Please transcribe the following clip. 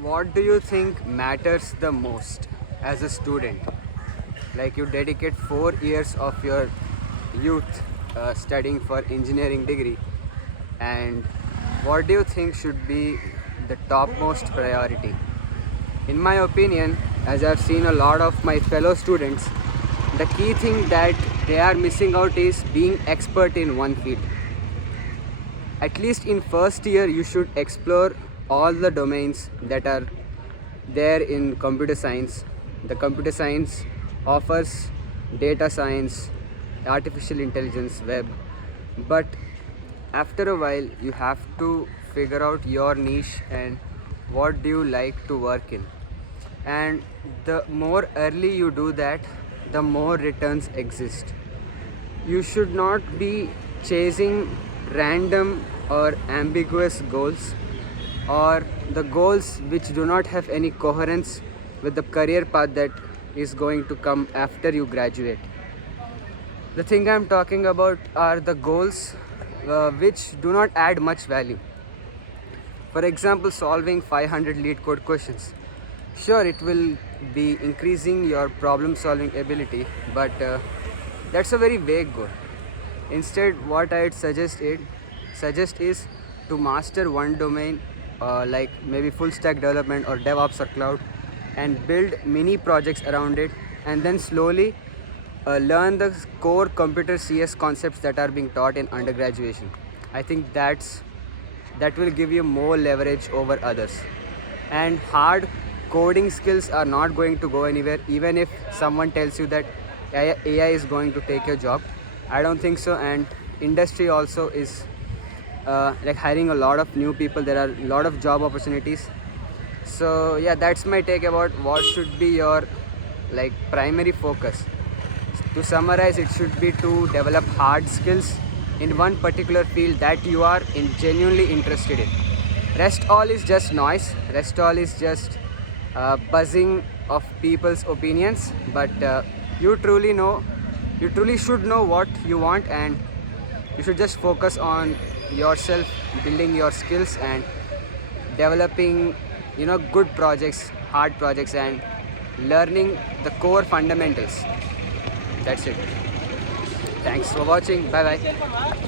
What do you think matters the most as a student? Like you dedicate 4 years of your youth studying for engineering degree, and what do you think should be the topmost priority? In my opinion, as I've seen a lot of my fellow students, the key thing that they are missing out is being expert in one field. At least in first year you should explore all the domains that are there in computer science. The computer science offers data science, artificial intelligence, web, but after a while you have to figure out your niche and what do you like to work in. And the more early you do that, the more returns exist. You should not be chasing random or ambiguous goals, or the goals which do not have any coherence with the career path that is going to come after you graduate. The thing I'm talking about are the goals which do not add much value. For example, solving 500 lead code questions. Sure, it will be increasing your problem solving ability, but that's a very vague goal. Instead, what I'd suggest is to master one domain, like maybe full stack development or DevOps or cloud, and build mini projects around it, and then slowly learn the core computer CS concepts that are being taught in undergraduation. I think that will give you more leverage over others. And hard coding skills are not going to go anywhere, even if someone tells you that AI is going to take your job. I don't think so. And industry also is like hiring a lot of new people. There are a lot of job opportunities. So yeah, that's my take about what should be your like primary focus. To summarize, it should be to develop hard skills in one particular field that you are genuinely interested in. Rest all is just noise. Rest all is just buzzing of people's opinions. But you truly should know what you want, and you should just focus on yourself, building your skills and developing good projects, hard projects, and learning the core fundamentals. That's it. Thanks for watching. Bye bye.